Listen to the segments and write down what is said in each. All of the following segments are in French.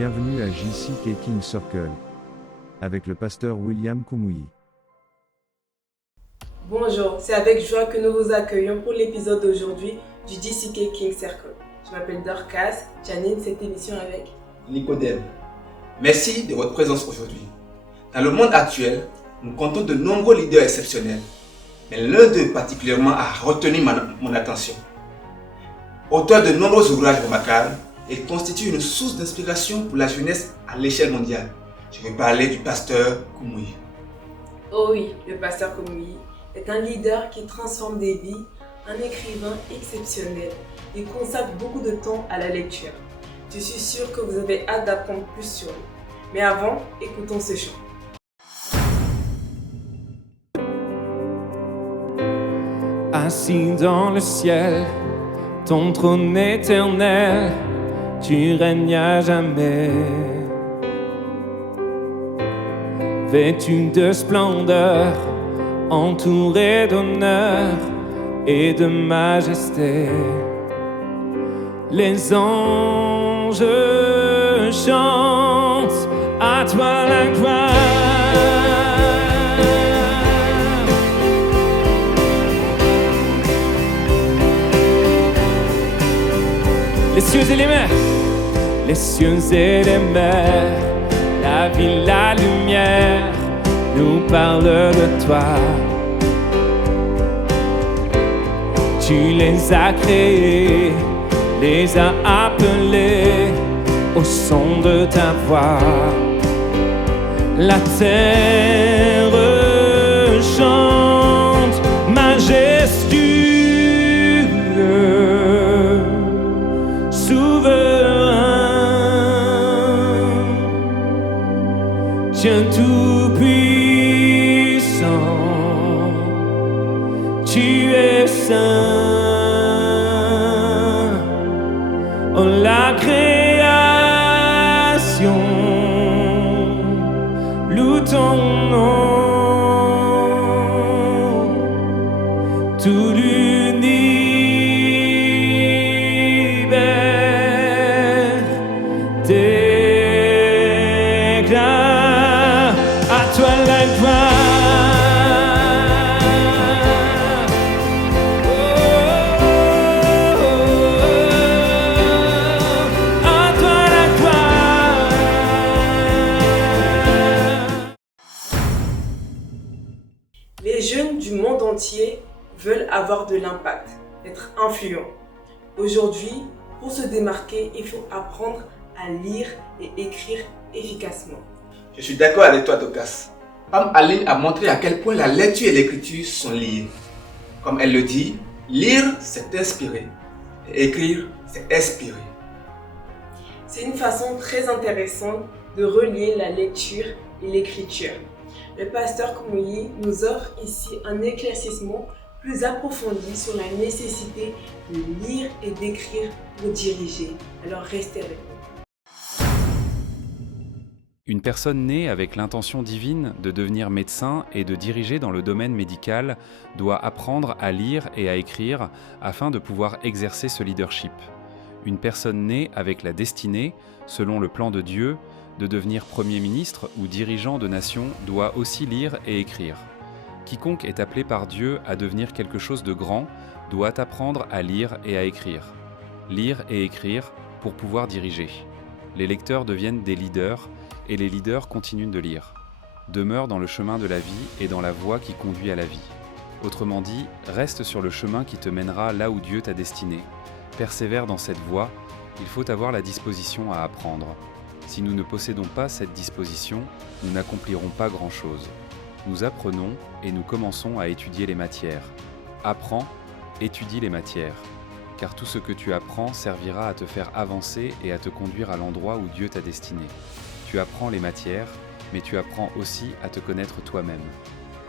Bienvenue à JCK King Circle, avec le pasteur William Kumuyi. Bonjour, c'est avec joie que nous vous accueillons pour l'épisode d'aujourd'hui du JCK King Circle. Je m'appelle Dorcas, j'anime cette émission avec Nicodème. Merci de votre présence aujourd'hui. Dans le monde actuel, nous comptons de nombreux leaders exceptionnels, mais l'un d'eux particulièrement a retenu mon attention. Auteur de nombreux ouvrages remarquables, il constitue une source d'inspiration pour la jeunesse à l'échelle mondiale. Je vais parler du pasteur Kumuyi. Oh oui, le pasteur Kumuyi est un leader qui transforme des vies, un écrivain exceptionnel. Il consacre beaucoup de temps à la lecture. Je suis sûre que vous avez hâte d'apprendre plus sur lui. Mais avant, écoutons ce chant. Assis dans le ciel, ton trône éternel, tu règnes à jamais. Vêtu de splendeur, entouré d'honneur et de majesté, les anges chantent à toi la gloire. Les cieux et les mers, les cieux et les mers, la vie, la lumière nous parle de toi. Tu les as créés, les as appelés au son de ta voix. La terre chante majestueux, souverain, Dieu tout-puissant, tu es saint. Oh, la création loue ton nom, tout l'univers déclare à toi la gloire. Les jeunes du monde entier veulent avoir de l'impact, être influents. Aujourd'hui, pour se démarquer, il faut apprendre à lire et écrire efficacement. Je suis d'accord avec toi, Dorcas. Pam Aline a montré à quel point la lecture et l'écriture sont liées. Comme elle le dit, lire, c'est inspirer. Et écrire, c'est inspirer. C'est une façon très intéressante de relier la lecture et l'écriture. Le pasteur Kumuyi nous offre ici un éclaircissement plus approfondi sur la nécessité de lire et d'écrire pour diriger. Alors restez avec nous. Une personne née avec l'intention divine de devenir médecin et de diriger dans le domaine médical doit apprendre à lire et à écrire afin de pouvoir exercer ce leadership. Une personne née avec la destinée, selon le plan de Dieu, de devenir Premier ministre ou dirigeant de nation doit aussi lire et écrire. Quiconque est appelé par Dieu à devenir quelque chose de grand doit apprendre à lire et à écrire. Lire et écrire pour pouvoir diriger. Les lecteurs deviennent des leaders et les leaders continuent de lire. Demeure dans le chemin de la vie et dans la voie qui conduit à la vie. Autrement dit, reste sur le chemin qui te mènera là où Dieu t'a destiné. Persévère dans cette voie, il faut avoir la disposition à apprendre. Si nous ne possédons pas cette disposition, nous n'accomplirons pas grand-chose. Nous apprenons et nous commençons à étudier les matières. Apprends, étudie les matières, car tout ce que tu apprends servira à te faire avancer et à te conduire à l'endroit où Dieu t'a destiné. Tu apprends les matières, mais tu apprends aussi à te connaître toi-même.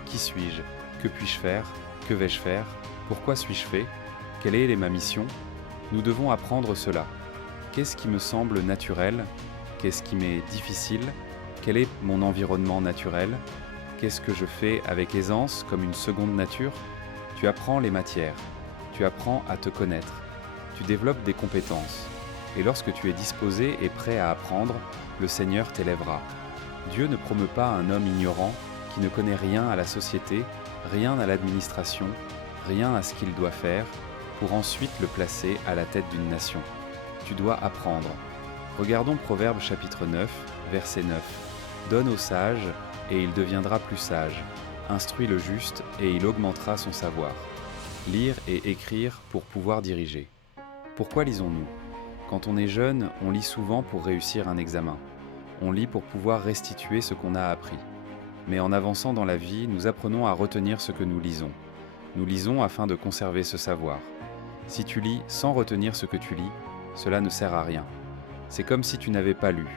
Qui suis-je? Que puis-je faire? Que vais-je faire? Pourquoi suis-je fait? Quelle est ma mission? Nous devons apprendre cela. Qu'est-ce qui me semble naturel? Qu'est-ce qui m'est difficile? Quel est mon environnement naturel? Qu'est-ce que je fais avec aisance comme une seconde nature? Tu apprends les matières, tu apprends à te connaître, tu développes des compétences. Et lorsque tu es disposé et prêt à apprendre, le Seigneur t'élèvera. Dieu ne promeut pas un homme ignorant qui ne connaît rien à la société, rien à l'administration, rien à ce qu'il doit faire, pour ensuite le placer à la tête d'une nation. Tu dois apprendre. Regardons Proverbes chapitre 9, verset 9. Donne au sage, et il deviendra plus sage. Instruis le juste, et il augmentera son savoir. Lire et écrire pour pouvoir diriger. Pourquoi lisons-nous ? Quand on est jeune, on lit souvent pour réussir un examen. On lit pour pouvoir restituer ce qu'on a appris. Mais en avançant dans la vie, nous apprenons à retenir ce que nous lisons. Nous lisons afin de conserver ce savoir. Si tu lis sans retenir ce que tu lis, cela ne sert à rien. C'est comme si tu n'avais pas lu,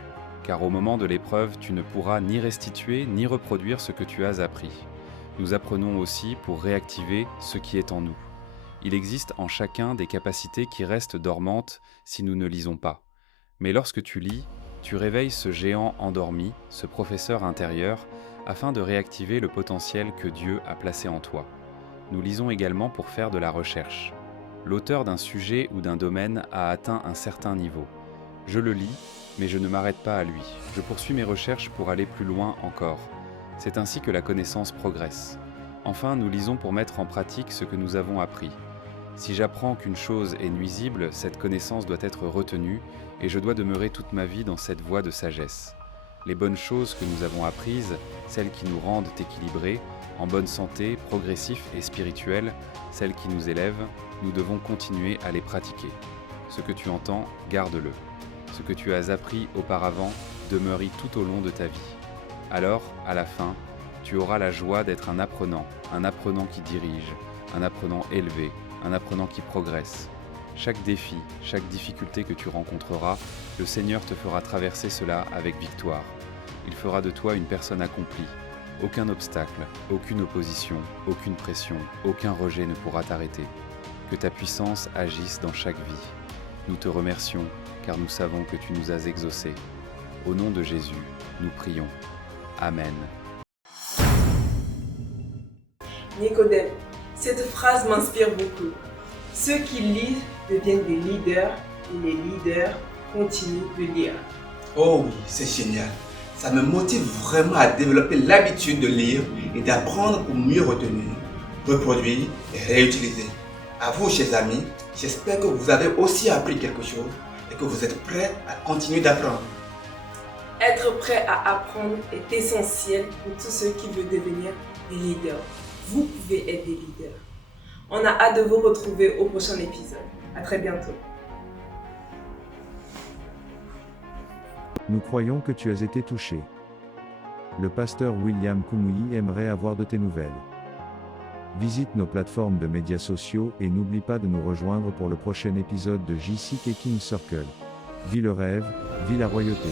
car au moment de l'épreuve, tu ne pourras ni restituer ni reproduire ce que tu as appris. Nous apprenons aussi pour réactiver ce qui est en nous. Il existe en chacun des capacités qui restent dormantes si nous ne lisons pas. Mais lorsque tu lis, tu réveilles ce géant endormi, ce professeur intérieur, afin de réactiver le potentiel que Dieu a placé en toi. Nous lisons également pour faire de la recherche. L'auteur d'un sujet ou d'un domaine a atteint un certain niveau. Je le lis, mais je ne m'arrête pas à lui. Je poursuis mes recherches pour aller plus loin encore. C'est ainsi que la connaissance progresse. Enfin, nous lisons pour mettre en pratique ce que nous avons appris. Si j'apprends qu'une chose est nuisible, cette connaissance doit être retenue et je dois demeurer toute ma vie dans cette voie de sagesse. Les bonnes choses que nous avons apprises, celles qui nous rendent équilibrés, en bonne santé, progressifs et spirituels, celles qui nous élèvent, nous devons continuer à les pratiquer. Ce que tu entends, garde-le. Ce que tu as appris auparavant demeure-y tout au long de ta vie. Alors, à la fin, tu auras la joie d'être un apprenant qui dirige, un apprenant élevé, un apprenant qui progresse. Chaque défi, chaque difficulté que tu rencontreras, le Seigneur te fera traverser cela avec victoire. Il fera de toi une personne accomplie. Aucun obstacle, aucune opposition, aucune pression, aucun rejet ne pourra t'arrêter. Que ta puissance agisse dans chaque vie. Nous te remercions, car nous savons que tu nous as exaucés. Au nom de Jésus, nous prions. Amen. Nicodème, cette phrase m'inspire beaucoup. Ceux qui lisent deviennent des leaders et les leaders continuent de lire. Oh oui, c'est génial. Ça me motive vraiment à développer l'habitude de lire et d'apprendre pour mieux retenir, reproduire et réutiliser. À vous, chers amis, j'espère que vous avez aussi appris quelque chose et que vous êtes prêts à continuer d'apprendre. Être prêt à apprendre est essentiel pour tous ceux qui veulent devenir des leaders. Vous pouvez être des leaders. On a hâte de vous retrouver au prochain épisode. À très bientôt. Nous croyons que tu as été touché. Le pasteur William Kumuyi aimerait avoir de tes nouvelles. Visite nos plateformes de médias sociaux et n'oublie pas de nous rejoindre pour le prochain épisode de JC King Circle. Vis le rêve, vis la royauté.